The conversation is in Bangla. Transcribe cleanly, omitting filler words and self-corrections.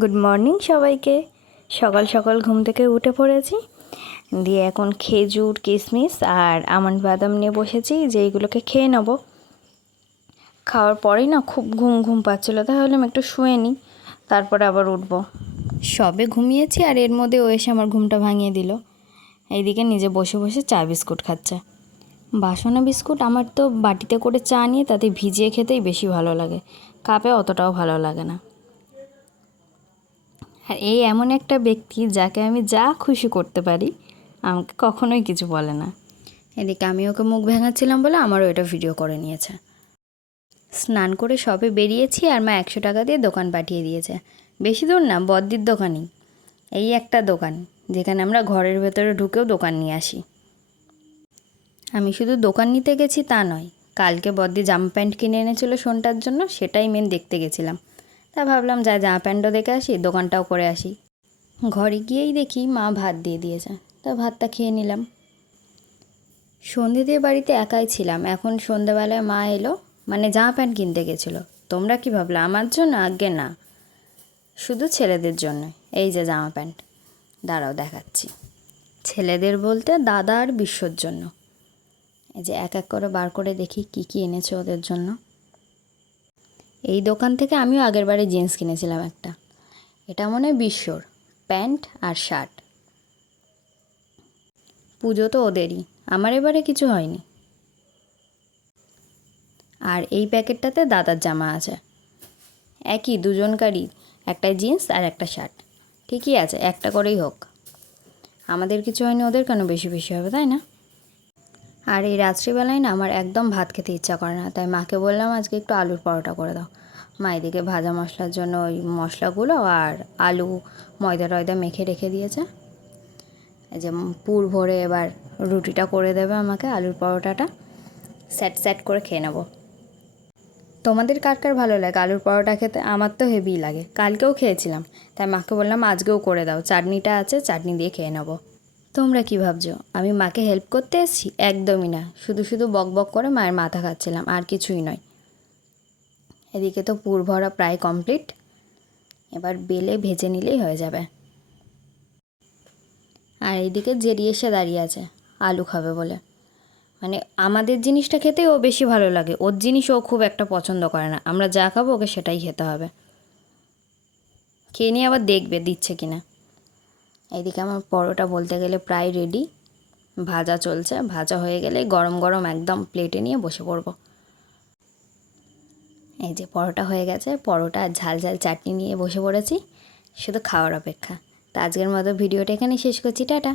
গুড মর্নিং সবাইকে। সকাল সকাল ঘুম থেকে উঠে পড়েছি, দিয়ে এখন খেজুর কিশমিশ আর আমন্ড বাদাম নিয়ে বসেছি যে এইগুলোকে খেয়ে নেব। খাওয়ার পরেই না খুব ঘুম ঘুম পাচ্ছিলো, তাই ভাবলাম একটু শুয়ে নিই, তারপরে আবার উঠবো। সবে ঘুমিয়েছি আর এর মধ্যে ও এসে আমার ঘুমটা ভাঙিয়ে দিল। এইদিকে নিজে বসে বসে চা বিস্কুট খাচ্ছে। বাসনা বিস্কুট আমার তো বাটিতে করে চা নিয়ে তাতে ভিজিয়ে খেতেই বেশি ভালো লাগে, কাপে অতটাও ভালো লাগে না। আর এই এমন একটা ব্যক্তি যাকে আমি যা খুশি করতে পারি আমাকে কখনোই কিছু বলে না। এদিকে আমি ওকে মুখ ভেঙাচ্ছিলাম বলে আমারও এটা ভিডিও করে নিয়েছে। স্নান করে সবে বেরিয়েছি আর মা 100 টাকা দিয়ে দোকান পাঠিয়ে দিয়েছে। বেশি দূর না, বদ্দির দোকানই। এই একটা দোকান যেখানে আমরা ঘরের ভেতরে ঢুকেও দোকান নিয়ে আসি। আমি শুধু দোকান নিতে গেছি তা নয়, কালকে বদ্দি জামা প্যান্ট কিনে এনেছিল শোনটার জন্য, সেটাই মেন দেখতে গেছিলাম। তা ভাবলাম যা জামা প্যান্টও দেখে আসি, দোকানটাও করে আসি। ঘরে গিয়েই দেখি মা ভাত দিয়ে দিয়েছে, তা ভাতটা খেয়ে নিলাম। সন্ধে দিয়ে বাড়িতে একাই ছিলাম। এখন সন্ধেবেলায় মা এলো, মানে জামা প্যান্ট কিনতে গেছিলো। তোমরা কি ভাবলে আমার জন্য? আজ্ঞে না, শুধু ছেলেদের জন্য। এই যে জামা প্যান্ট, দাঁড়াও দেখাচ্ছি। ছেলেদের বলতে দাদা আর বিশ্বর জন্য। এই যে এক এক করে বার করে দেখি কি কি এনেছে ওদের জন্য। এই দোকান থেকে আমিও আগের বারে জিন্স কিনেছিলাম একটা, এটা মনে হয় বিশ্বর, প্যান্ট আর শার্ট। পুজো তো ওদেরই, আমার এবারে কিছু হয়নি। আর এই প্যাকেটটাতে দাদার জামা আছে, একই দুজনকারই, একটা জিন্স আর একটা শার্ট। ঠিকই আছে, একটা করেই হোক। আমাদের কিছু হয়নি, ওদের কেন বেশি বেশি হবে, তাই না? আর এই রাত্রিবেলায় না আমার একদম ভাত খেতে ইচ্ছা করে না, তাই মাকে বললাম আজকে একটু আলুর পরোটা করে দাও। মা এদিকে ভাজা মশলার জন্য ওই মশলাগুলো আর আলু ময়দা টয়দা মেখে রেখে দিয়েছে। এই যে পুর ভরে এবার রুটিটা করে দেবে আমাকে, আলুর পরোটাটা স্যাট স্যাট করে খেয়ে নেব। তোমাদের কার কার ভালো লাগে আলুর পরোটা খেতে? আমার তো হেভি লাগে, কালকেও খেয়েছিলাম, তাই মাকে বললাম আজকেও করে দাও, চাটনিটা আছে, চাটনি দিয়ে খেয়ে নেব। তোমরা কি ভাবছো আমি মাকে হেল্প করতে এসেছি? একদমই না, শুধু শুধু বক বক করে মায়ের মাথা খাচ্ছিলাম, আর কিছুই নয়। এদিকে তো পুর ভরা প্রায় কমপ্লিট, এবার বেলে ভেজে নিলেই হয়ে যাবে। আর এইদিকে জেরি এসে দাঁড়িয়ে আছে আলু খাবে বলে। মানে আমাদের জিনিসটা খেতেই ও বেশি ভালো লাগে, ওর জিনিস ও খুব একটা পছন্দ করে না। আমরা যা খাবো ওকে সেটাই খেতে হবে। খেয়ে নিয়ে আবার দেখবে দিচ্ছে কিনা। এইদিকে আমার পরোটা বলতে গেলে প্রায় রেডি, ভাজা চলছে, ভাজা হয়ে গেলে গরম গরম একদম প্লেটে নিয়ে বসে পড়ব। এই যে পরোটা হয়ে গেছে, পরোটা ঝাল ঝাল চাটনি নিয়ে বসে পড়েছি, শুধু খাওয়ার অপেক্ষা। তা আজকের মতো ভিডিওটা এখানে শেষ করছি, টাটা।